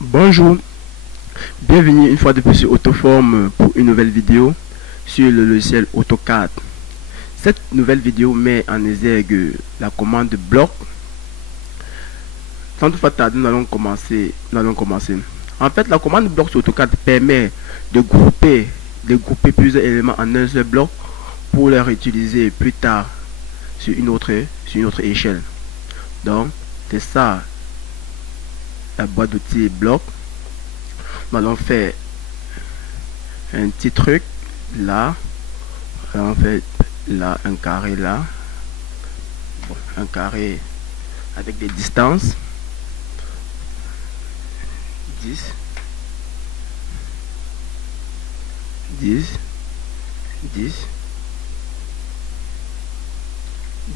Bonjour, bienvenue une fois de plus sur Autoform pour une nouvelle vidéo sur le logiciel AutoCAD. Cette nouvelle vidéo met en exergue la commande bloc. Sans toutefois tarder, nous allons commencer. En fait, la commande bloc sur AutoCAD permet de grouper plusieurs éléments en un seul bloc pour les réutiliser plus tard sur une autre échelle. Donc, c'est ça la boîte d'outils bloc. Nous allons faire un petit truc là. On fait là un carré là. Bon, un carré avec des distances 10 10 10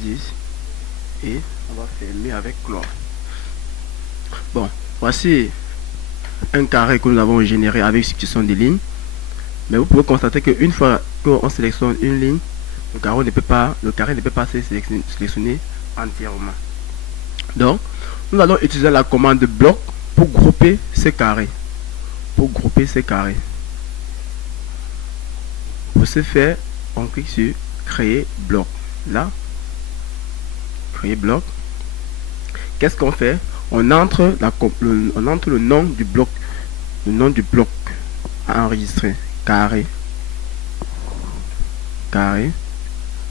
10 et on va fermer avec clore. Bon, voici un carré que nous avons généré avec substitution des lignes. Mais vous pouvez constater qu'une fois qu'on sélectionne une ligne, le carré ne peut pas se sélectionner entièrement. Donc, nous allons utiliser la commande bloc pour grouper ces carrés. Pour ce faire, on clique sur créer bloc. Là, créer bloc. Qu'est-ce qu'on fait? On entre le nom du bloc. Le nom du bloc à enregistrer. Carré.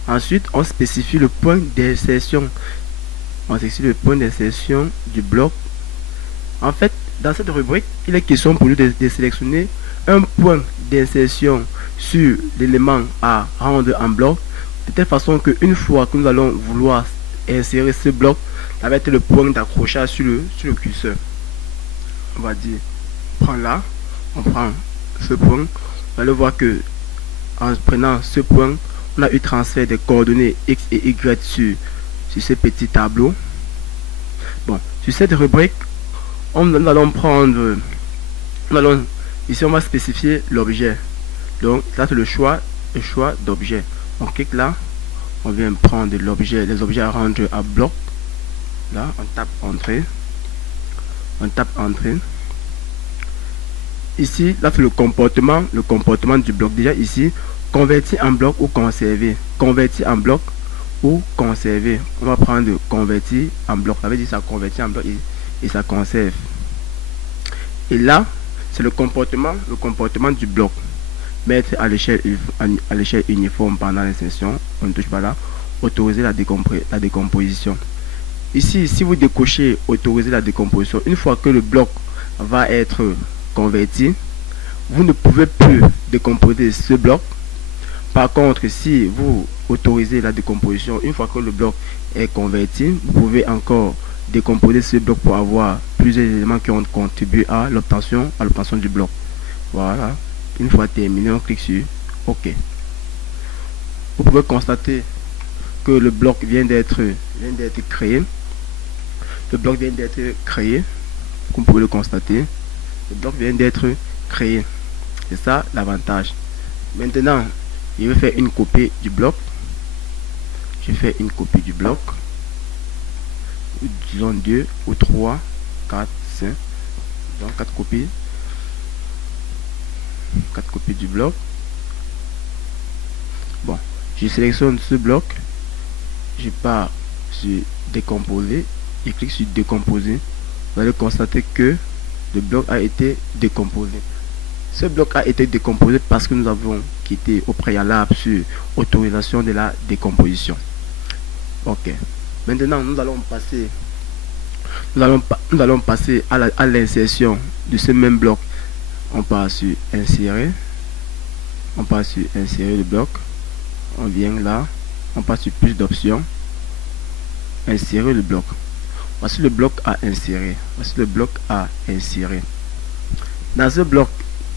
Ensuite, on spécifie le point d'insertion. Du bloc. En fait, dans cette rubrique, il est question pour nous de sélectionner un point d'insertion sur l'élément à rendre en bloc, de telle façon qu'une fois que nous allons vouloir insérer ce bloc, ça va être le point d'accrochage sur le curseur. On va dire, on prend ce point. Vous allez voir que en prenant ce point, on a eu transfert des coordonnées X et Y sur ce petit tableau. Bon, sur cette rubrique, ici on va spécifier l'objet. Donc là c'est le choix d'objet. On clique là, on vient prendre les objets à rendre à bloc. Là, on tape entrée. Ici, là c'est le comportement du bloc. Déjà ici, convertir en bloc ou conserver. Convertir en bloc ou conserver. On va prendre convertir en bloc. Ça veut dire ça convertit en bloc et ça conserve. Et là, c'est le comportement du bloc. Mettre à l'échelle uniforme pendant l'insertion. On ne touche pas là. Autoriser la décomposition. Ici, si vous décochez autoriser la décomposition, une fois que le bloc va être converti, vous ne pouvez plus décomposer ce bloc. Par contre, si vous autorisez la décomposition, une fois que le bloc est converti, vous pouvez encore décomposer ce bloc pour avoir plusieurs éléments qui ont contribué à l'obtention du bloc. Voilà. Une fois terminé, on clique sur OK. Vous pouvez constater que le bloc vient d'être créé. Le bloc vient d'être créé. Comme vous pouvez le constater, le bloc vient d'être créé. C'est ça l'avantage. Maintenant, je vais faire une copie du bloc. Disons 2 ou 3, 4, 5. Donc 4 copies. 4 copies du bloc. Bon, je sélectionne ce bloc. Je pars sur décomposer. Je clique sur décomposer. Vous allez constater que le bloc a été décomposé. Ce bloc a été décomposé parce que nous avons quitté au préalable sur autorisation de la décomposition. Ok. Maintenant, nous allons passer à l'insertion de ce même bloc. On part sur insérer. Le bloc. On vient là. On passe sur plus d'options. Insérer le bloc. Voici le bloc à insérer. Dans ce bloc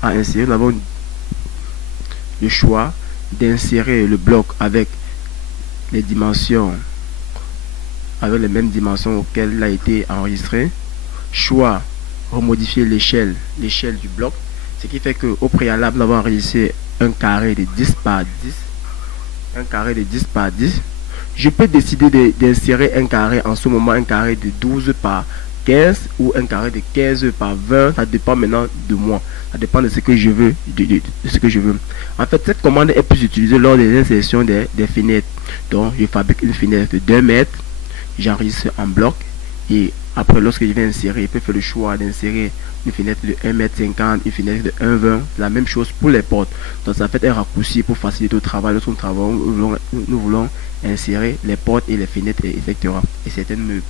à insérer, nous avons le choix d'insérer le bloc avec les dimensions, avec les mêmes dimensions auxquelles il a été enregistré. Choix remodifier l'échelle du bloc, ce qui fait qu'au préalable nous avons enregistré un carré de 10 par 10. Je peux décider d'insérer un carré en ce moment, un carré de 12 par 15 ou un carré de 15 par 20, ça dépend maintenant de moi, ça dépend de ce que je veux, de ce que je veux. En fait, cette commande est plus utilisée lors des insertions des fenêtres. Donc je fabrique une fenêtre de 2 mètres, j'enregistre en bloc, et après lorsque je vais insérer, je peux faire le choix d'insérer une fenêtre de 1,50 m, une fenêtre de 1,20 m. La même chose pour les portes. Donc ça fait un raccourci pour faciliter le travail. Lorsque nous voulons insérer les portes et les fenêtres, etc. et certaines meubles.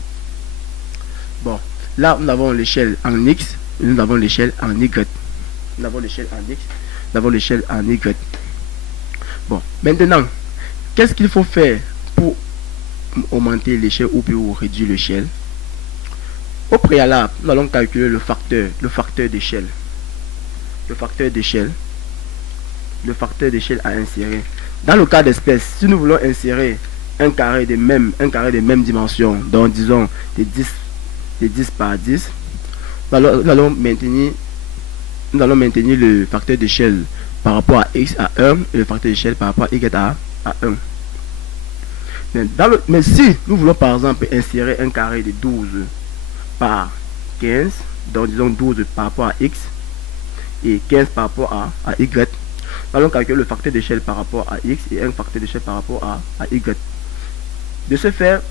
Bon, là nous avons l'échelle en X, nous avons l'échelle en Y. Nous avons l'échelle en X, nous avons l'échelle en Y. Bon, maintenant, qu'est-ce qu'il faut faire pour augmenter l'échelle ou pour réduire l'échelle? Au préalable, nous allons calculer le facteur d'échelle. Le facteur d'échelle à insérer. Dans le cas d'espèce, si nous voulons insérer un carré de même dimension, donc disons de 10 par 10, nous allons maintenir le facteur d'échelle par rapport à x à 1 et le facteur d'échelle par rapport à y à 1. Mais si nous voulons par exemple insérer un carré de 12 par 15, donc disons 12 par rapport à x et 15 par rapport à y, nous allons calculer le facteur d'échelle par rapport à x et un facteur d'échelle par rapport à y. De ce fait,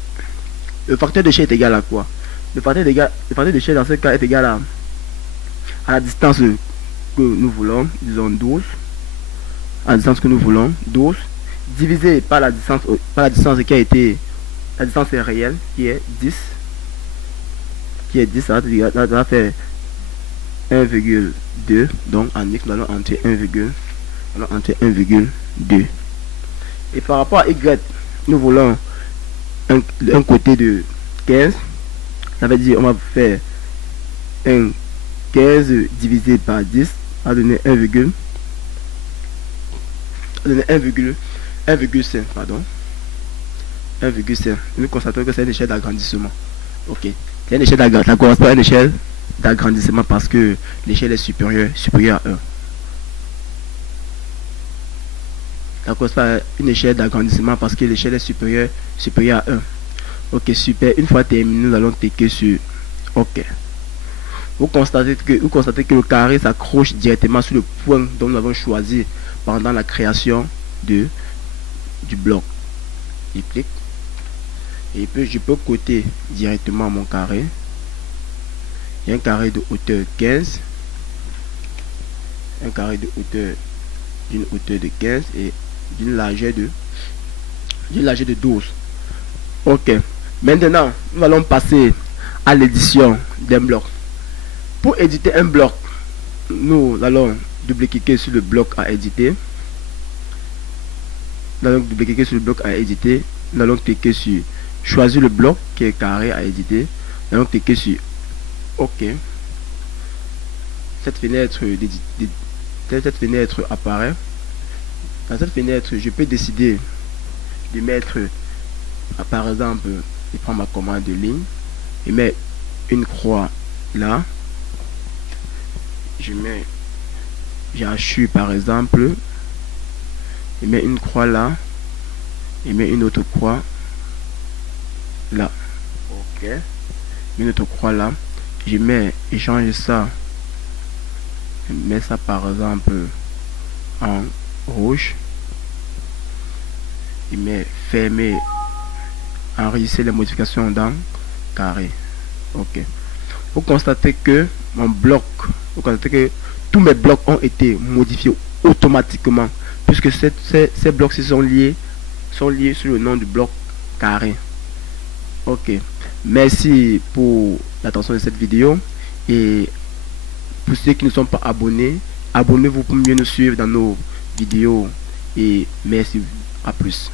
le facteur d'échelle est égal à quoi? Le facteur d'échelle dans ce cas est égal à la distance que nous voulons, disons 12, à la distance que nous voulons, 12, divisé par la distance qui a été, la distance réelle, qui est 10, ça va faire 1,2, donc en x nous allons entrer 1,2. Et par rapport à y, nous voulons un côté de 15, ça veut dire on va faire un 15 divisé par 10, à donner 1,5, pardon, 1,5. Nous constatons que c'est une échelle d'agrandissement. Ok, c'est une échelle d'agrandissement, ça correspond à une échelle d'agrandissement parce que l'échelle est supérieure à 1. Ça correspond à une échelle d'agrandissement parce que l'échelle est supérieure à 1. Ok, super. Une fois terminé, nous allons cliquer sur OK. Vous constatez que le carré s'accroche directement sur le point dont nous avons choisi pendant la création du bloc. Je clique et puis je peux coter directement mon carré. Il y a un carré de hauteur 15, un carré de hauteur d'une hauteur de 15 et d'une largeur de 12. Ok, maintenant nous allons passer à l'édition d'un bloc. Pour éditer un bloc, nous allons double-cliquer sur le bloc à éditer. Nous allons double-cliquer sur le bloc à éditer. Nous allons cliquer sur choisir le bloc qui est carré à éditer. Nous allons cliquer sur OK. Cette fenêtre apparaît. Dans cette fenêtre, je peux décider de mettre, par exemple, je prends ma commande de ligne et mets une croix là. J'assure par exemple, je mets une croix là, et mets une autre croix là. Ok, une autre croix là. Je change ça, je mets ça par exemple en rouge, je mets fermer, enregistrer les modifications dans carré. Ok, vous constatez que mon bloc, vous constatez que tous mes blocs ont été modifiés automatiquement puisque ces blocs sont liés sur le nom du bloc carré. Ok, merci pour l'attention de cette vidéo et pour ceux qui ne sont pas abonnés, abonnez-vous pour mieux nous suivre dans nos vidéos et merci, à plus.